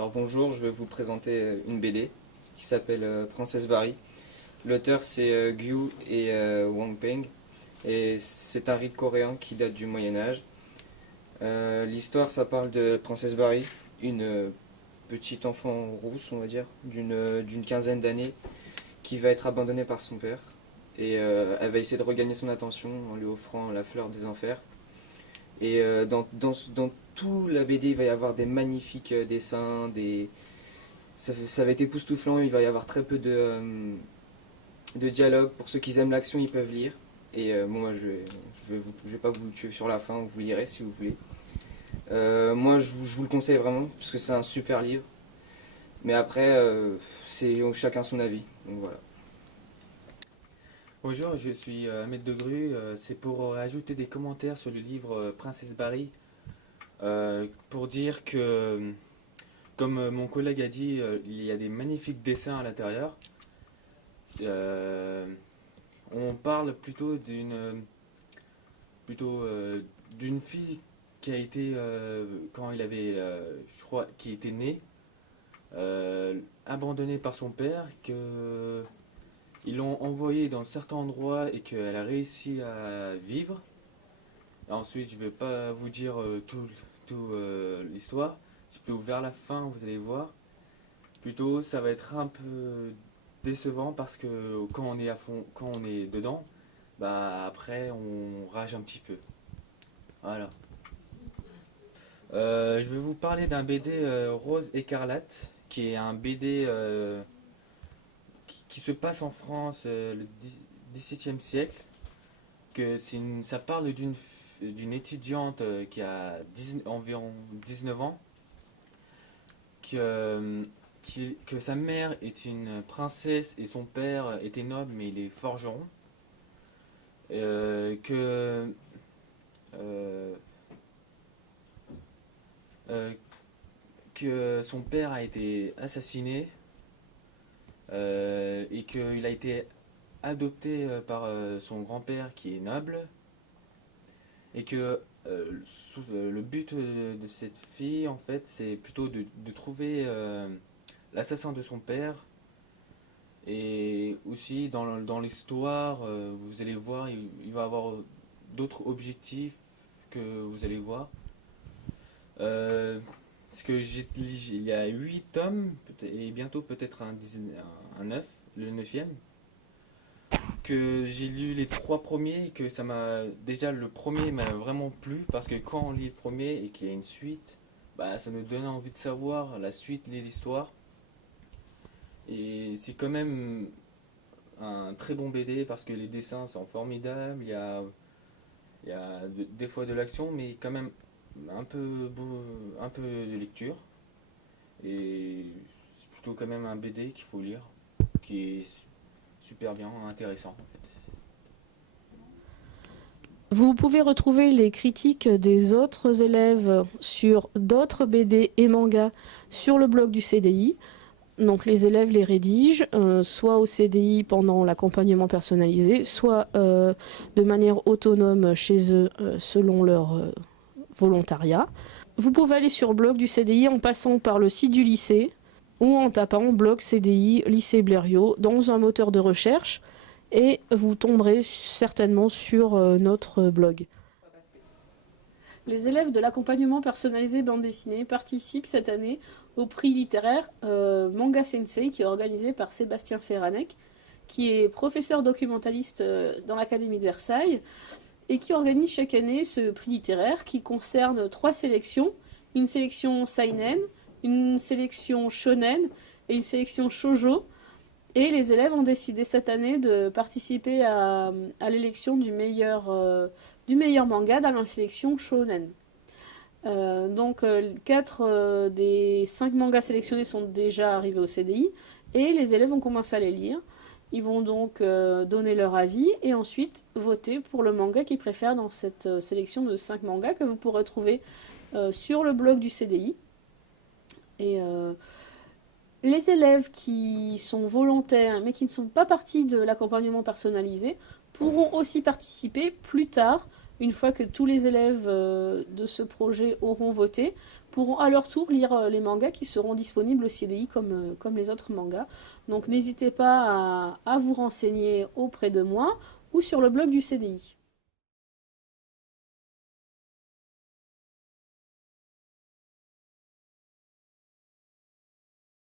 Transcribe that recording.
Alors bonjour, je vais vous présenter une BD qui s'appelle Princesse Barry. L'auteur c'est Gyu et Wang Peng et c'est un rite coréen qui date du Moyen Âge. L'histoire ça parle de Princesse Barry, une petite enfant rousse on va dire, d'une quinzaine d'années qui va être abandonnée par son père et elle va essayer de regagner son attention en lui offrant la fleur des enfers. Et dans tout la BD, il va y avoir des magnifiques dessins, ça va être époustouflant, il va y avoir très peu de dialogue. Pour ceux qui aiment l'action, ils peuvent lire. Et bon, moi, je vais pas vous tuer sur la fin, vous lirez si vous voulez. Moi, je vous le conseille vraiment, parce que c'est un super livre. Mais après, c'est chacun son avis. Donc voilà. Bonjour, je suis Ahmed Degru. C'est pour rajouter des commentaires sur le livre Princesse Barry. Pour dire que, comme mon collègue a dit, il y a des magnifiques dessins à l'intérieur. On parle plutôt d'une fille qui a été, quand il avait, je crois, qui était née, abandonnée par son père, que ils l'ont envoyée dans certains endroits et qu'elle a réussi à vivre. Ensuite, je ne vais pas vous dire tout l'histoire. C'est plutôt vers la fin, vous allez voir. Plutôt, ça va être un peu décevant parce que quand on est à fond, quand on est dedans, bah après on rage un petit peu. Voilà. Je vais vous parler d'un BD Rose Écarlate, qui est un BD qui se passe en France le XVIIe siècle. Ça parle d'une étudiante qui a environ 19 ans, que, que sa mère est une princesse et son père était noble mais il est forgeron. Que euh, euh, que son père a été assassiné et qu'il a été adopté par son grand-père qui est noble et que le but de cette fille en fait c'est plutôt de trouver l'assassin de son père. Et aussi dans l'histoire vous allez voir il va avoir d'autres objectifs que vous allez voir. Parce que il y a 8 tomes et bientôt peut-être un 9, le neuvième, que j'ai lu les 3 premiers et que ça m'a déjà le premier m'a vraiment plu parce que quand on lit le premier et qu'il y a une suite, bah ça nous donne envie de savoir la suite de l'histoire. Et c'est quand même un très bon BD parce que les dessins sont formidables, des fois de l'action mais quand même un peu de lecture. Et c'est plutôt quand même un BD qu'il faut lire, qui est super bien, intéressant en fait. Vous pouvez retrouver les critiques des autres élèves sur d'autres BD et mangas sur le blog du CDI. Donc les élèves les rédigent, soit au CDI pendant l'accompagnement personnalisé, soit de manière autonome chez eux selon leur volontariat. Vous pouvez aller sur le blog du CDI en passant par le site du lycée ou en tapant blog CDI lycée Blériot dans un moteur de recherche et vous tomberez certainement sur notre blog. Les élèves de l'accompagnement personnalisé bande dessinée participent cette année au prix littéraire Manga Sensei qui est organisé par Sébastien Ferranec, qui est professeur documentaliste dans l'Académie de Versailles et qui organise chaque année ce prix littéraire qui concerne 3 sélections, une sélection seinen, une sélection shonen et une sélection shoujo. Et les élèves ont décidé cette année de participer à l'élection du meilleur manga dans la sélection shonen. Donc 4 des 5 mangas sélectionnés sont déjà arrivés au CDI et les élèves ont commencé à les lire. Ils vont donc donner leur avis et ensuite voter pour le manga qu'ils préfèrent dans cette sélection de 5 mangas que vous pourrez trouver sur le blog du CDI. Et les élèves qui sont volontaires mais qui ne sont pas partis de l'accompagnement personnalisé pourront aussi participer plus tard une fois que tous les élèves de ce projet auront voté, pourront à leur tour lire les mangas qui seront disponibles au CDI comme les autres mangas. Donc n'hésitez pas à vous renseigner auprès de moi ou sur le blog du CDI.